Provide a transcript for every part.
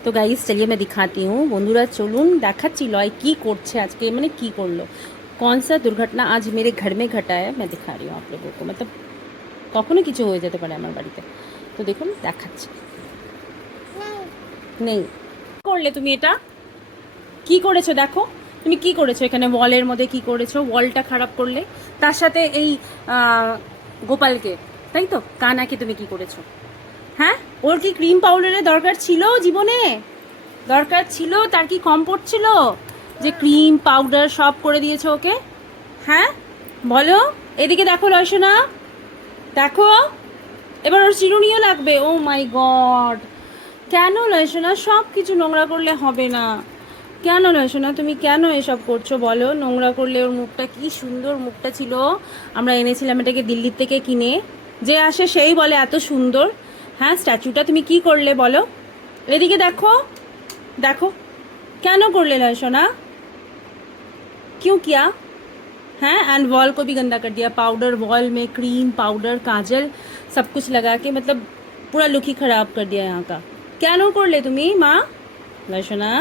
তো গাইস चलिए मैं दिखाती हूँ বন্ধুরা চলুন দেখাচ্ছি লয় কি করছে আজকে মানে কি করলো कौन सा दुर्घटना आज मेरे घर में घटा है मैं दिखा रही हूँ आप लोगों को मतलब কখনো কিছু হয়ে যেতে পারে আমার বাড়িতে তো দেখুন দেখাচ্ছি নেই করলে তুমি এটা কি করেছো দেখো তুমি কি করেছো এখানে ওয়ালের মধ্যে কি করেছো ওয়ালটা খারাপ করলে তার সাথে এই গোপালকে তাই তো কানাকে তুমি কি করেছো হ্যাঁ ওর কি ক্রিম পাউডারের দরকার ছিল জীবনে দরকার ছিল তার কি কম পড়ছিল যে ক্রিম পাউডার সব করে দিয়েছে ওকে হ্যাঁ বলো এদিকে দেখো লয়সোনা দেখো এবার ওর চিরুনিও লাগবে ও মাই গড কেন লয়সোনা সব কিছু নোংরা করলে হবে না কেন লয়সোনা তুমি কেন এসব করছো বলো নোংরা করলে ওর মুখটা কি সুন্দর মুখটা ছিল আমরা এনেছিলাম এটাকে দিল্লির থেকে কিনে যে আসে সেই বলে এত সুন্দর হ্যাঁ স্ট্যাচুটা তুমি কি করলে বলো এদিকে দেখো देखो क्या कर ले सोना क्यों किया हैं एंड वॉल को भी गंदा कर दिया पाउडर वॉल में क्रीम पाउडर काजल सब कुछ लगा के मतलब पूरा लुक ही खराब कर दिया यहाँ का क्या कर ले तुम्हें माँ सोना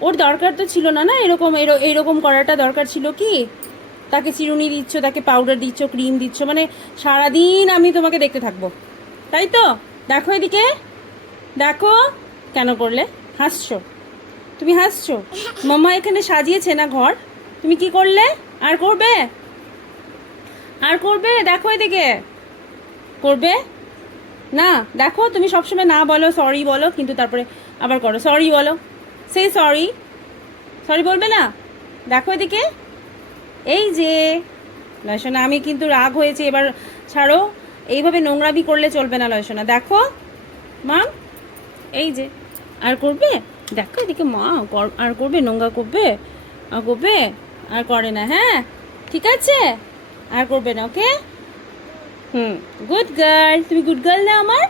ওর দরকার তো ছিল না না এরকম এরকম করাটা দরকার ছিল কি তাকে চিরুনি দিচ্ছ তাকে পাউডার দিচ্ছ ক্রিম দিচ্ছ মানে সারাদিন আমি তোমাকে দেখতে থাকবো তাই তো দেখো এদিকে দেখো কেন করলে হাসছো তুমি হাসছো মাম্মা এখানে সাজিয়েছে না ঘর তুমি কি করলে আর করবে দেখো এদিকে করবে না দেখো তুমি সবসময় না বলো সরি বলো কিন্তু তারপরে আবার করো সরি বলো সেই সরি সরি বলবে না দেখো এদিকে এই যে লয়সোনা আমি কিন্তু রাগ হয়েছে এবার ছাড়ো এইভাবে নোংরামি করলে চলবে না লয়সোনা দেখো মাম এই যে আর করবে দেখো এদিকে মা আর করবে নোংরা করবে আর করে না হ্যাঁ ঠিক আছে আর করবে না ওকে গুড গার্ল তুমি গুড গার্ল না আমার